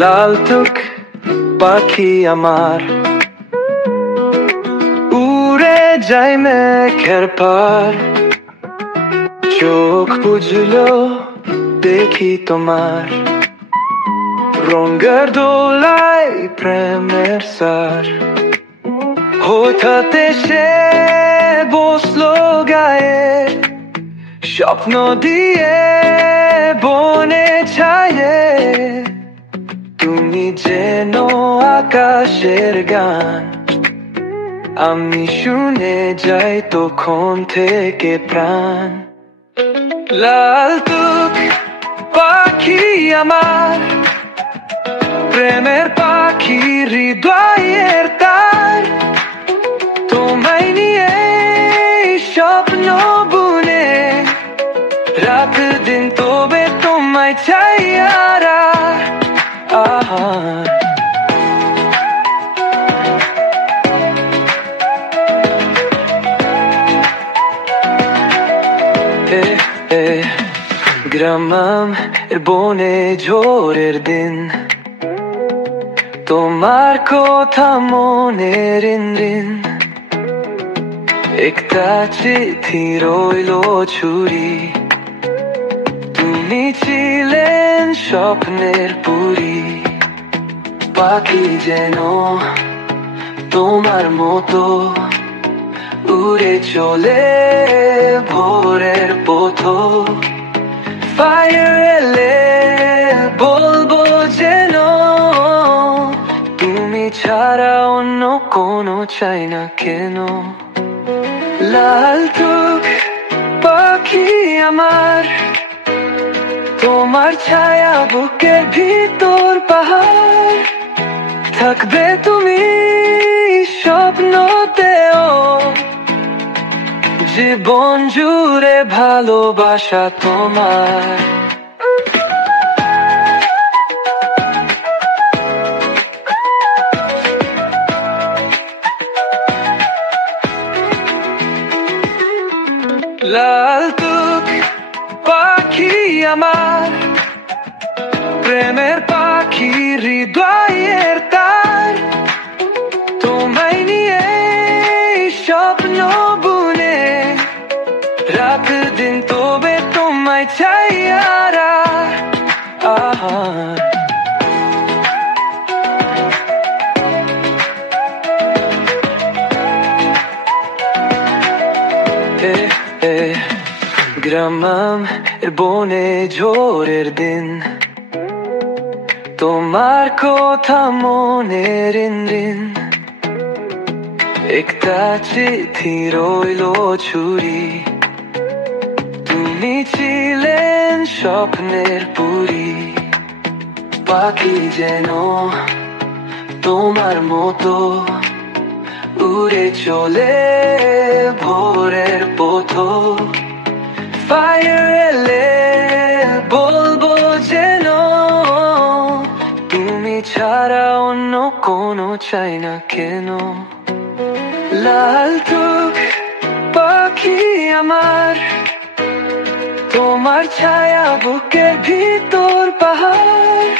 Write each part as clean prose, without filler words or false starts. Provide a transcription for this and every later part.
লাল চোখ পাখি আমার উড়ে যায় মেঘের পার, চোখ বুঝলো দেখি তোমার রঙের দোলায় প্রেমের সার। হঠাৎ এসে বসলো গায়ে, স্বপ্ন দিয়ে বনে ছায়ে, তুমি যেন আকাশের গান, আমি শুনে যাই তখন থেকে প্রাণ। লাল চোখ পাখি আমার, প্রেমের পাখি হৃদয়ের তার, তোমায় নিয়ে স্বপ্ন বুনে রাত দিন তবে তোমায় চাই আর গ্রাম বনে ঝড়ের দিন, তোমার কথা মনে রিন রিন, একটা চিঠি রইল ছুরি, তুমি ছিলেন স্বপ্নের পুরী। পাখি যেন তোমার মতো উড়ে চলে ভোরের পথ, ফায়ার এলে বলবো যেন তুমি ছাড়া অন্য কোনো চাই না কেন। লাল চোখ পাখি আমার, তোমার ছায়া বুকের ভিতর পাহাড়, থাকবে তুমি স্বপ্নতেও, জীবন জুড়ে ভালোবাসা তোমার। লাল চোখ পাখি আমার, প্রেমের পাখি হৃদয়ের তার, তোমায় নিয়ে স্বপ্ন বুনে রাত দিন তবে তোমায় চাই আর গ্রাম বনে ঝড়ের দিন, তোমার কথা মনে রিন রিন, একটা চিঠি রইল ছুরি, তুমি ছিলেন স্বপ্নের পুরী। পাখি যেন তোমার মতো উড়ে চলে ভোরের পথ, ফায়ার এলে বলবো যেন তুমি ছাড়া অন্য কোনো চাই না কেন। লাল চোখ পাখি আমার, তোমার ছায়া বুকের ভিতর পাহাড়,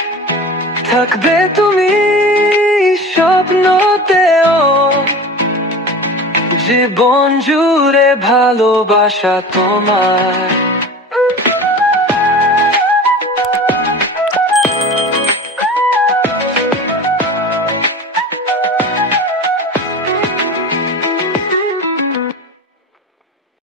থাকবে তুমি স্বপ্নতেও, জীবন জুড়ে ভালোবাসা তোমার।